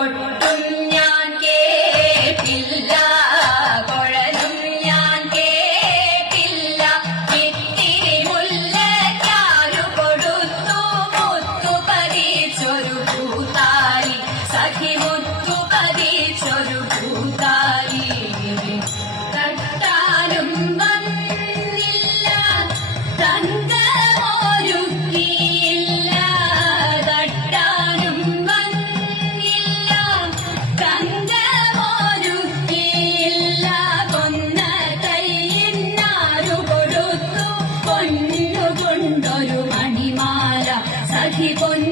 കൊട്ടും ഞാൻ കേട്ടില്ല, കുഴലും ഞാൻ കേട്ടില്ല. ഇത്തിരി മുല്ലയ്ക്കാരു കൊടുത്തു മുത്തു പതിച്ചൊരു പൂത്താലി, സഖി മുത്തു പതിച്ചൊരു പൂത്താലി. തട്ടാനും വന്നില്ല, തങ്കമൊരുക്കിയില്ല. തട്ടാനും വന്നില്ല, തങ്കമൊരുക്കിയില്ല. കൊന്ന കൈയിന്നാരു കൊടുത്തു പൊന്നുകൊണ്ടൊരു മണിമാല, സഖി പൊന്നു